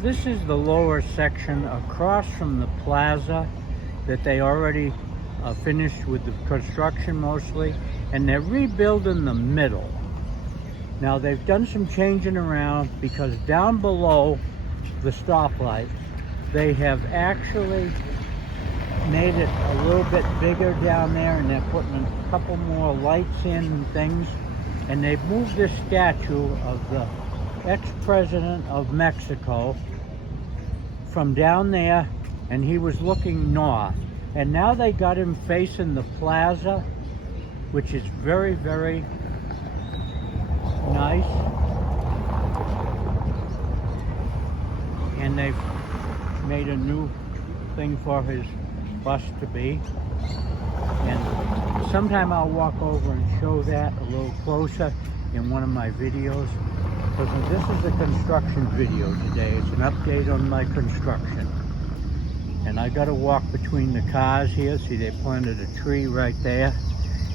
This is the lower section across from the plaza that they already finished with the construction mostly, and they're rebuilding the middle. Now they've done some changing around because down below the stoplight, they have actually made it a little bit bigger down there, and they're putting a couple more lights in and things. And they've moved this statue of the ex-president of Mexico from down there, and he was looking north. And now they got him facing the plaza, which is very, very nice. And they've made a new thing for his bus to be. And sometime I'll walk over and show that a little closer in one of my videos. Because this is a construction video today. It's an update on my construction. And I got to walk between the cars here. See, they planted a tree right there.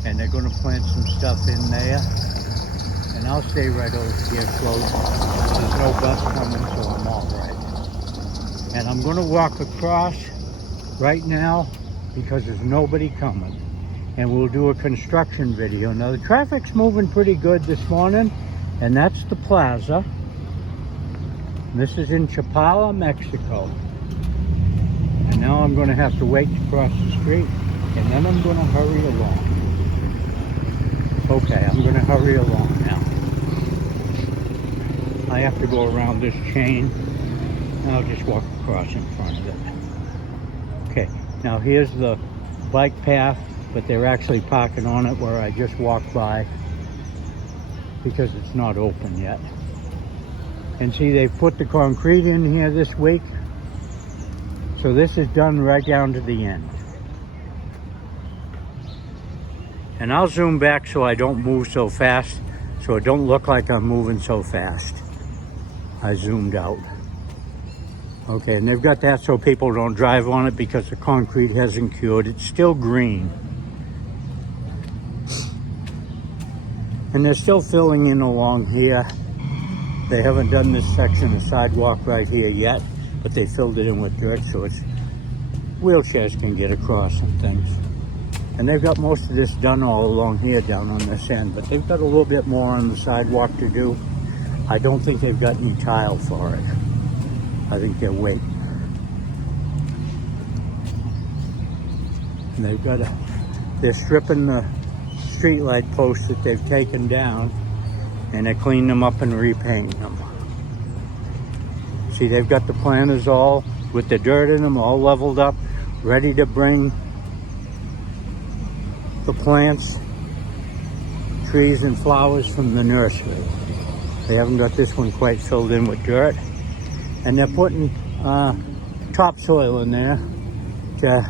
And they're going to plant some stuff in there. And I'll stay right over here close. There's no bus coming, so I'm all right. And I'm going to walk across right now because there's nobody coming. And we'll do a construction video. Now the traffic's moving pretty good this morning. And that's the plaza. This is in Chapala, Mexico. And now I'm going to have to wait to cross the street. And then I'm going to hurry along. Okay, I'm going to hurry along now. I have to go around this chain. And I'll just walk across in front of it. Okay, now here's the bike path, but they're actually parking on it where I just walked by because it's not open yet. And see, they've put the concrete in here this week. So this is done right down to the end. And I'll zoom back so I don't move so fast, so it don't look like I'm moving so fast. I zoomed out. Okay, and they've got that so people don't drive on it because the concrete hasn't cured. It's still green. And they're still filling in along here. They haven't done this section of sidewalk right here yet, but they filled it in with dirt so it's wheelchairs can get across and things. And they've got most of this done all along here down on this end, but they've got a little bit more on the sidewalk to do. I don't think they've got any tile for it. I think they're waiting. And they're stripping the street light posts that they've taken down, and they're cleaning them up and repainting them. See, they've got the planters all with the dirt in them, all leveled up, ready to bring the plants, trees and flowers from the nursery. They haven't got this one quite filled in with dirt. And they're putting topsoil in there to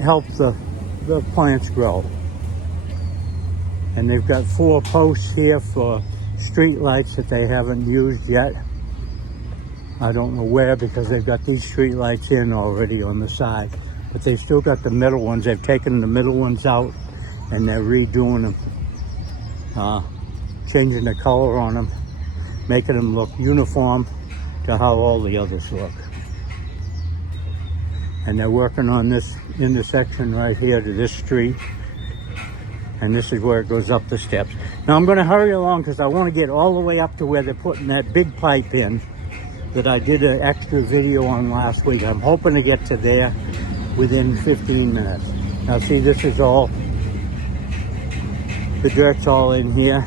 help the plants grow. And they've got 4 posts here for street lights that they haven't used yet. I don't know where because they've got these street lights in already on the side. But they've still got the middle ones. They've taken the middle ones out and they're redoing them. Changing the color on them, making them look uniform to how all the others look. And they're working on this intersection right here to this street. And this is where it goes up the steps. Now I'm going to hurry along because I want to get all the way up to where they're putting that big pipe in that I did an extra video on last week. I'm hoping to get to there within 15 minutes. Now see, this is all, the dirt's all in here.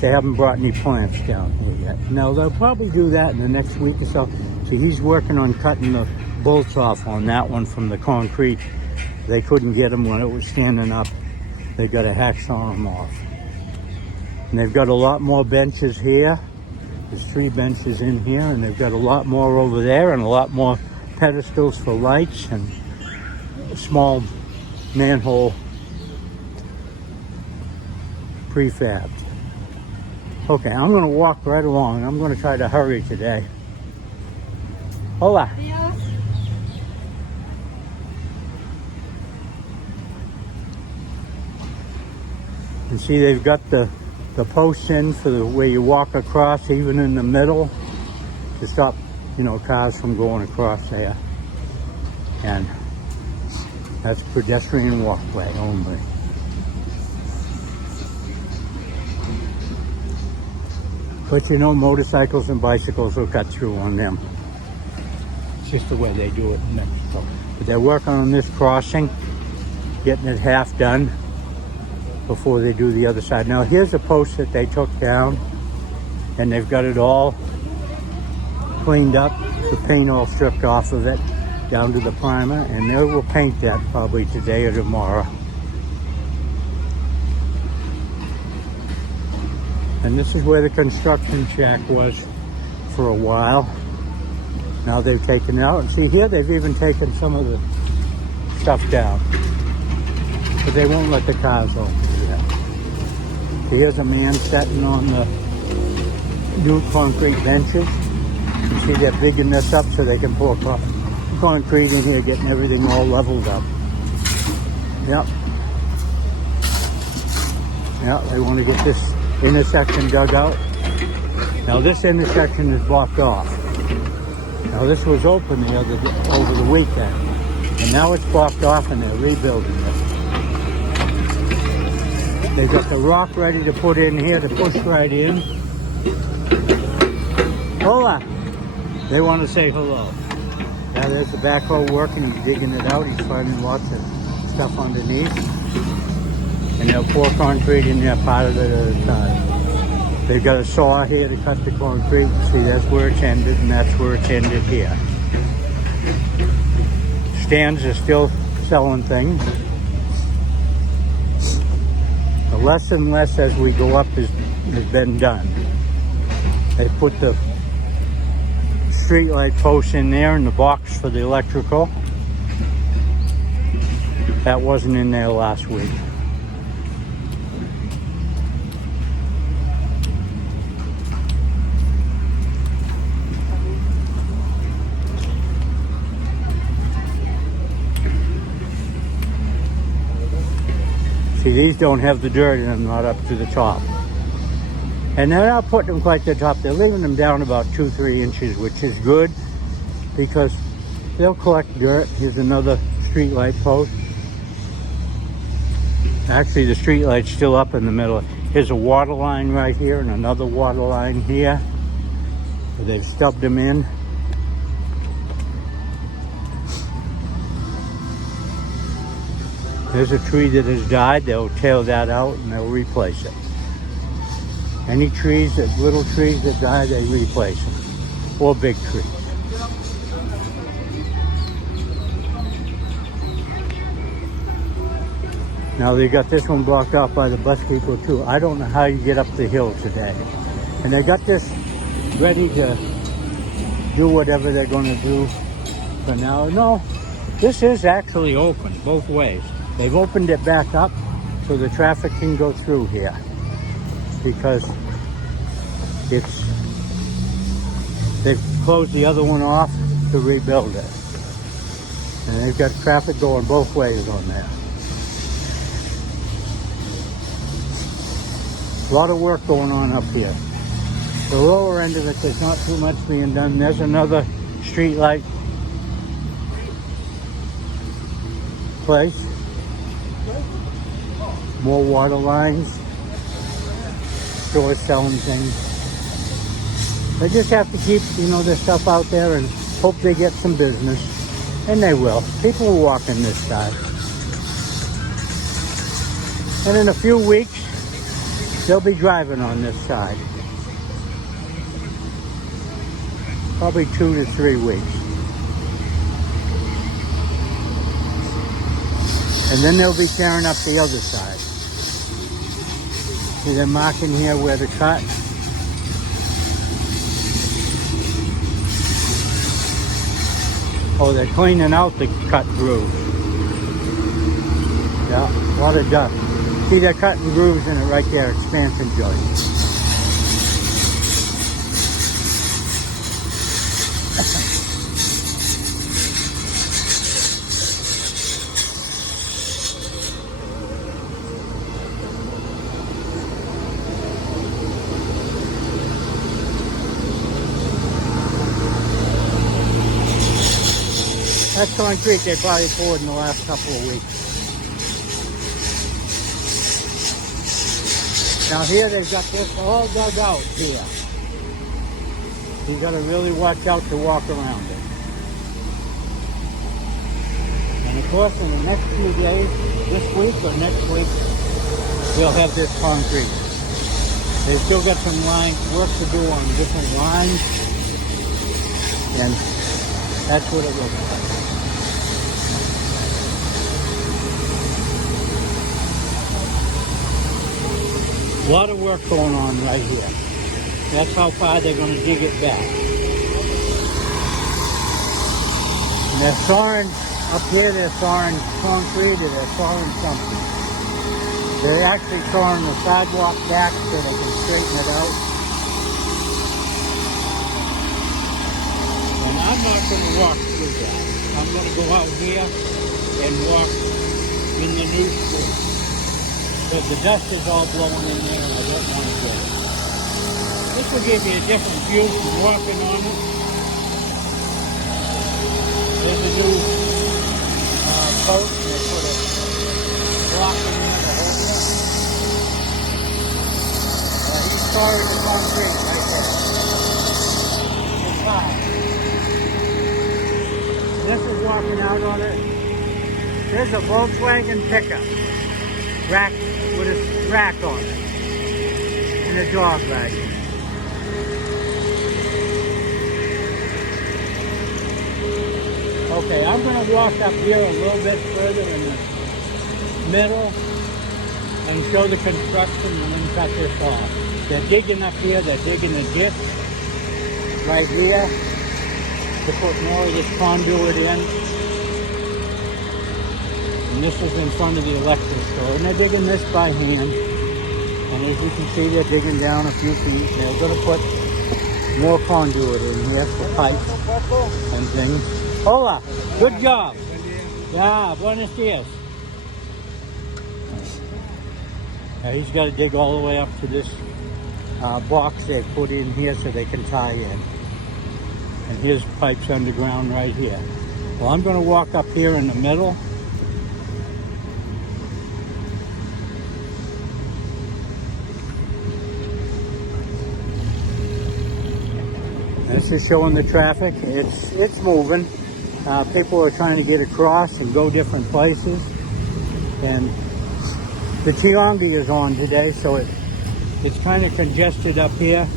They haven't brought any plants down here yet. Now they'll probably do that in the next week or so. See, he's working on cutting the bolts off on that one from the concrete. They couldn't get them when it was standing up. They got a hacksaw them off. And they've got a lot more benches here. There's 3 benches in here, and they've got a lot more over there, and a lot more pedestals for lights and small manhole prefab. Okay, I'm going to walk right along. I'm going to try to hurry today. Hola. And see, they've got the posts in for the way you walk across, even in the middle. to stop, you know, cars from going across there. And that's pedestrian walkway only. But you know, motorcycles and bicycles will cut through on them. It's just the way they do it in Mexico. But they're working on this crossing, getting it half done before they do the other side. Now here's a post that they took down, and they've got it all cleaned up, the paint all stripped off of it down to the primer, and they will paint that probably today or tomorrow. And this is where the construction shack was for a while. Now they've taken it out. And see here, they've even taken some of the stuff down. But they won't let the cars over yet. Here's a man sitting on the new concrete benches. You see they're bigging this up so they can pour concrete in here, getting everything all leveled up. Yep. Yep, they want to get this intersection dug out. Now this intersection is blocked off. Now this was open over the weekend, and now it's blocked off and they're rebuilding it. They've got the rock ready to put in here to push right in. Hola! They want to say hello. Now there's the backhoe working, he's digging it out, he's finding lots of stuff underneath. And they'll pour concrete in there part of it at a time. They've got a saw here to cut the concrete. See, that's where it's ended, and that's where it's ended here. Stands are still selling things. The less and less as we go up has been done. They put the street light posts in there in the box for the electrical. That wasn't in there last week. See, these don't have the dirt in them, not up to the top. And they're not putting them quite to the top. They're leaving them down about 2-3 inches, which is good because they'll collect dirt. Here's another street light post. Actually, the street light's still up in the middle. Here's a water line right here and another water line here. They've stubbed them in. There's a tree that has died. They'll tear that out and they'll replace it. Any trees, little trees that die, they replace them. Or big trees. Now they got this one blocked off by the bus people too. I don't know how you get up the hill today. And they got this ready to do whatever they're going to do for now. No, this is actually open both ways. They've opened it back up so the traffic can go through here because they've closed the other one off to rebuild it. And they've got traffic going both ways on there. A lot of work going on up here. The lower end of it, there's not too much being done. There's another street light place. More water lines. Stores selling things. They just have to keep, their stuff out there and hope they get some business. And they will. People will walk in this side. And in a few weeks, they'll be driving on this side. Probably 2 to 3 weeks. And then they'll be tearing up the other side. See, they're marking here where to cut. Oh, they're cleaning out the cut grooves. Yeah, a lot of dust. See, they're cutting grooves in it right there, expansion joints. That's concrete they probably poured in the last couple of weeks. Now here they've got this all dug out here. You got to really watch out to walk around it. And of course, in the next few days, this week or next week, they'll have this concrete. They've still got some work to do on different lines, and that's what it looks like. A lot of work going on right here. That's how far they're going to dig it back. And they're sawing, up here they're sawing concrete or they're sawing something. They're actually sawing the sidewalk back so they can straighten it out. And I'm not going to walk through that. I'm going to go out here and walk in the new school. Because the dust is all blowing in there and I don't want to get it. This will give you a different view from walking on it. There's a new coat. They put a block in there to hold it. He's sawing the concrete right there. It's fine. This is walking out on it. There's a Volkswagen pickup. Rack with a rack on it. And a dog wagon. Okay, I'm going to walk up here a little bit further in the middle and show the construction and then cut this off. They're digging up here, they're digging a ditch right here to put more of this conduit in. And this is in front of the electric store. And they're digging this by hand. And as you can see, they're digging down a few feet. They're going to put more conduit in here for pipes and things. Hola, good job. Yeah, buenos dias. Now he's got to dig all the way up to this box they put in here so they can tie in. And here's pipes underground right here. Well, I'm going to walk up here in the middle. This is showing the traffic. It's moving. People are trying to get across and go different places. And the Tiangi is on today, so it's kind of congested up here.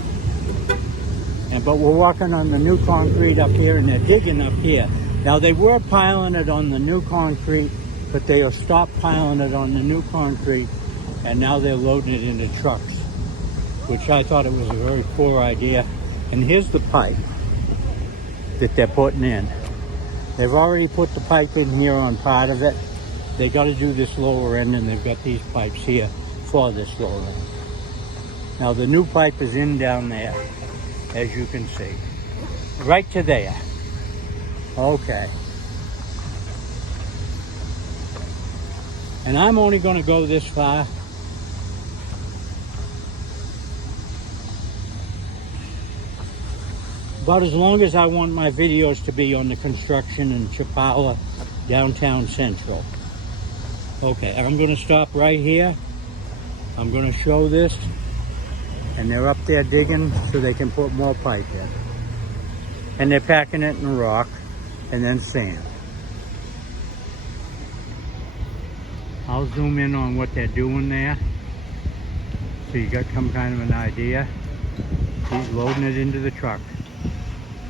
But we're walking on the new concrete up here, and they're digging up here. Now, they were piling it on the new concrete, but they have stopped piling it on the new concrete, and now they're loading it into trucks, which I thought it was a very poor idea. And here's the pipe that they're putting in. They've already put the pipe in here on part of it. They got to do this lower end, and they've got these pipes here for this lower end. Now the new pipe is in down there, as you can see. Right to there. Okay. And I'm only going to go this far. About as long as I want my videos to be on the construction in Chapala, downtown Central. Okay, I'm going to stop right here. I'm going to show this. And they're up there digging so they can put more pipe in. And they're packing it in rock and then sand. I'll zoom in on what they're doing there so you got some kind of an idea. He's loading it into the truck.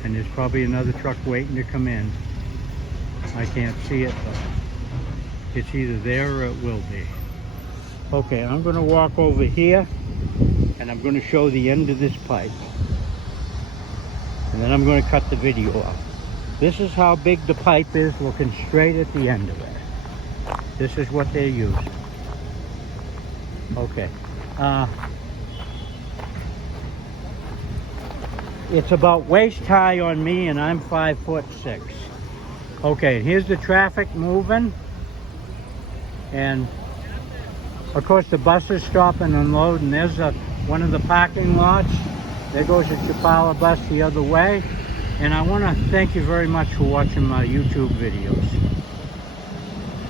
And there's probably another truck waiting to come in. I can't see it, but it's either there or it will be. Okay, I'm going to walk over here and I'm going to show the end of this pipe. And then I'm going to cut the video off. This is how big the pipe is, looking straight at the end of it. This is what they're using. Okay. It's about waist high on me, and I'm 5'6". Okay, and here's the traffic moving. And of course the buses stop and unload, and there's one of the parking lots. There goes a Chapala bus the other way. And I want to thank you very much for watching my YouTube videos.